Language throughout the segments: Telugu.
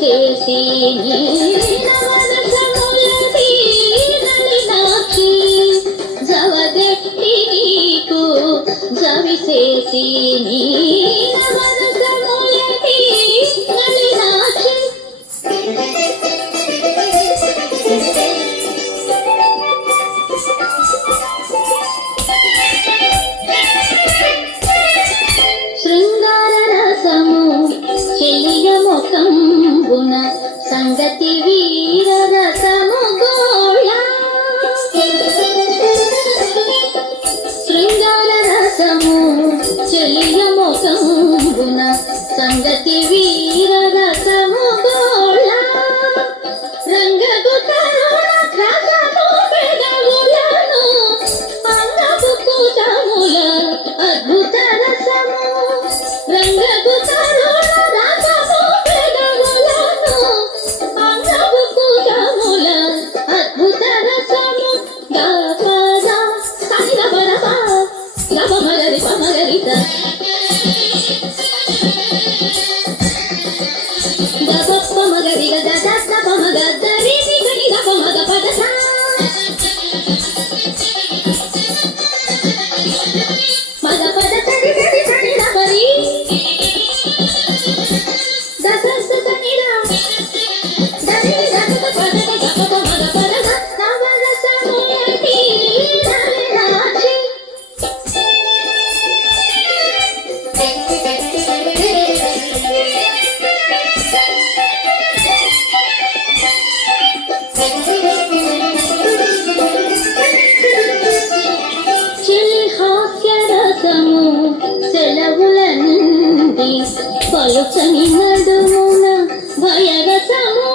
జవిసేసి నవరసములది నళినాక్షి జవదెట్టి నీకు జవిసేసి నవరసములది నళినాక్షి శృంగార రసము చెలియ ముఖంబున సంగతి వీర రసము గోళ శృంగార రసము చెలియ ముఖంబున సంగతి వీర రసము గోళ రంగగు తరుణ రసము పెదవులను అంగపు కూటముల అద్భుత రసము రంగగు తరుణ రసము పెదవులను అంగపు కూటముల అద్భుత రసము గపద సని గపద గప మగరి పమగరిత గపప్ప మగరి గద దత్త పమగ దరి గని గప మగ పద సా మగ పద సరి సరి సరి గపరి దస సని రా దరి దస పద గప మగ పద నవరసములది నళినాక్షి చెలి హాస్య రసము సెలవుల నుండి పలుచని నడుమున భయరసము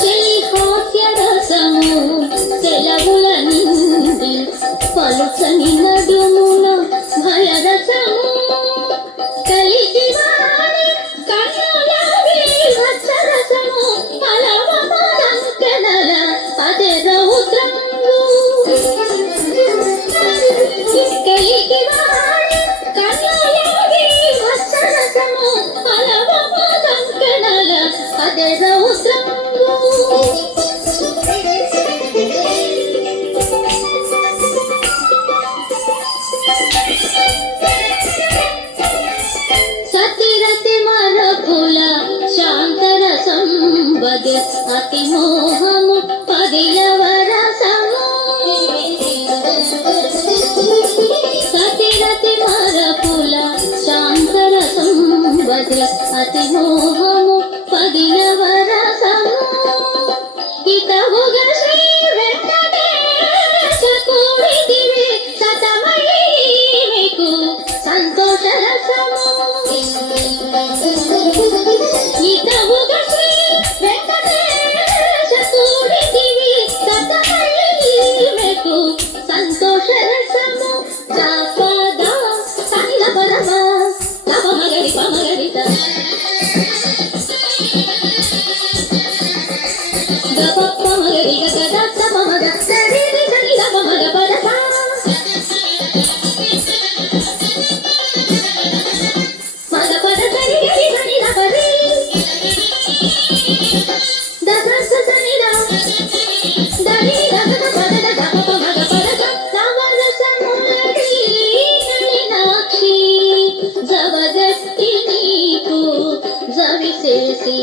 చెలి హాస్య రసము సెలవుల నుండి పలుచని నడుమున భయరసము కలిగి వారి కన్నుల వీరరసము పలవమదంకనల అదే రౌద్రంగు కలిగి వారి కన్నుల వీరరసము పలవమదంకనల అదే రౌద్రంగు సతిరతి మరపుల శాంతరసం వదే అతి మోహము పదియవరసము సతిరతి మరపుల శాంతరసం వదే అతి మోహము పదియవరసము హితవుగ శ్రీ వెంకటేశ కూడిదివి సతమయీ మీకు సంతోష రసము హితవుగ శ్రీ వెంకటేశ కూడిదివి సతమయీ మీకు సంతోష రసము జపద సని గపదమ గప మగరి పమగరిత గపప్ప మగరి గగ దత్త పమగ సరి సని గప మగ పద సా మగ పద సరి గరి సని గపరి దస సని రా దరి దస పద గప మగ పద సా నవరసములది నళినాక్షి జవదత్తి నీకు జవిసేసి